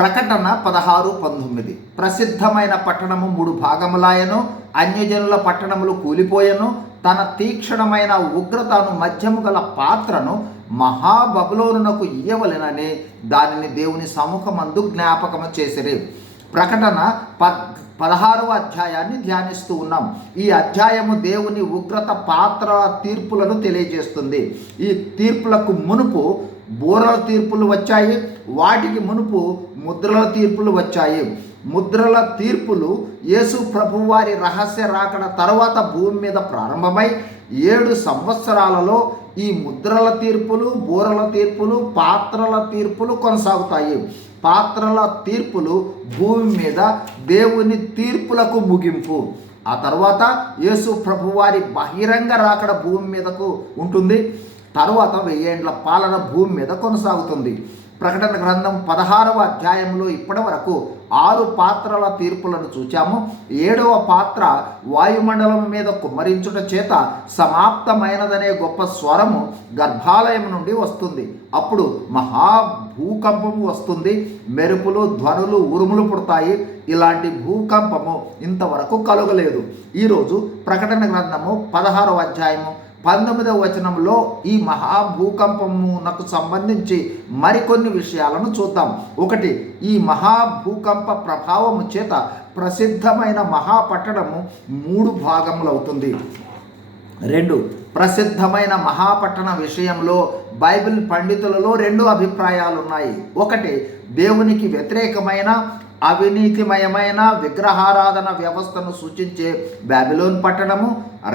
ప్రకటన పదహారు పంతొమ్మిది. ప్రసిద్ధమైన పట్టణము మూడు భాగములాయను అన్యజనుల పట్టణములు కూలిపోయెను తన తీక్షణమైన ఉగ్రతను మధ్యము గల పాత్రను మహాబబులోనునకు ఇయ్యవలెనని దానిని దేవుని సముఖమందు జ్ఞాపకము చేసిరి. ప్రకటన ప పదహారవ అధ్యాయాన్ని ధ్యానిస్తూ ఉన్నాం. ఈ అధ్యాయము దేవుని ఉగ్రత పాత్ర తీర్పులను తెలియజేస్తుంది. ఈ తీర్పులకు మునుపు బూరల తీర్పులు వచ్చాయి. వాటికి మునుపు ముద్రల తీర్పులు వచ్చాయి. ముద్రల తీర్పులు యేసు ప్రభువారి రహస్య రాకడ తర్వాత భూమి మీద ప్రారంభమై ఏడు సంవత్సరాలలో ఈ ముద్రల తీర్పులు బూరల తీర్పులు పాత్రల తీర్పులు కొనసాగుతాయి. పాత్రల తీర్పులు భూమి మీద దేవుని తీర్పులకు ముగింపు. ఆ తర్వాత యేసు ప్రభువారి బహిరంగ రాకడ భూమి మీదకు ఉంటుంది. తరువాత వెయ్యేండ్ల పాలన భూమి మీద కొనసాగుతుంది. ప్రకటన గ్రంథం పదహారవ అధ్యాయంలో ఇప్పటి వరకు ఆరు పాత్రల తీర్పులను చూచాము. ఏడవ పాత్ర వాయుమండలం మీద కుమ్మరించుట చేత సమాప్తమైనదనే గొప్ప స్వరము గర్భాలయం నుండి వస్తుంది. అప్పుడు మహా భూకంపము వస్తుంది. మెరుపులు ధ్వనులు ఉరుములు పుడతాయి. ఇలాంటి భూకంపము ఇంతవరకు కలుగలేదు. ఈరోజు ప్రకటన గ్రంథము పదహారవ అధ్యాయము పంతొమ్మిదవ వచనంలో ఈ మహాభూకంపమునకు సంబంధించి మరికొన్ని విషయాలను చూద్దాం. ఒకటి ఈ మహాభూకంప ప్రభావము చేత ప్రసిద్ధమైన మహాపట్టణము మూడు భాగములవుతుంది రెండు ప్రసిద్ధమైన మహాపట్టణ విషయంలో బైబిల్ పండితులలో రెండు అభిప్రాయాలు ఉన్నాయి ఒకటి దేవునికి వ్యతిరేకమైన అవినీతిమయమైన విగ్రహారాధన వ్యవస్థను సూచించే బ్యాబిలోన్ పట్టణము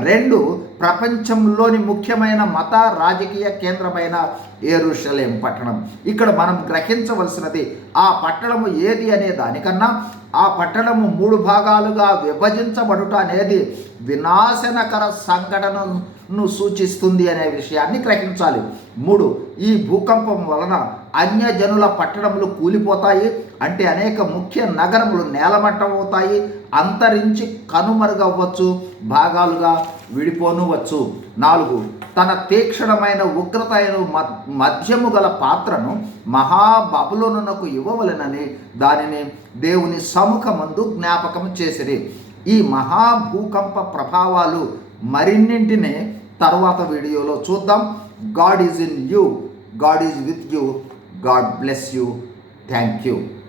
రెండు ప్రపంచంలోని ముఖ్యమైన మత రాజకీయ కేంద్రమైన ఏరుషలేం పట్టణం. ఇక్కడ మనం గ్రహించవలసినది ఆ పట్టణము ఏది అనే దానికన్నా ఆ పట్టణము మూడు భాగాలుగా విభజించబడుట అనేది వినాశనకర సంఘటనను సూచిస్తుంది అనే విషయాన్ని గ్రహించాలి. మూడు ఈ భూకంపం వలన అన్యజనుల పట్టణములు కూలిపోతాయి అంటే అనేక ముఖ్య నగరములు నేలమట్టం అవుతాయి అంతరించి కనుమరుగవ్వచ్చు భాగాలుగా విడిపోనువచ్చు. నాలుగు తన తీక్షణమైన ఉగ్రతయను మధ్యము గల పాత్రను మహాబబులోనునకు ఇవ్వవలెనని దానిని దేవుని సముఖమందు జ్ఞాపకం చేసిరి. ఈ మహాభూకంప ప్రభావాలు మరిన్నింటినే తర్వాత వీడియోలో చూద్దాం. God is in you. God is with you. God bless you. Thank you.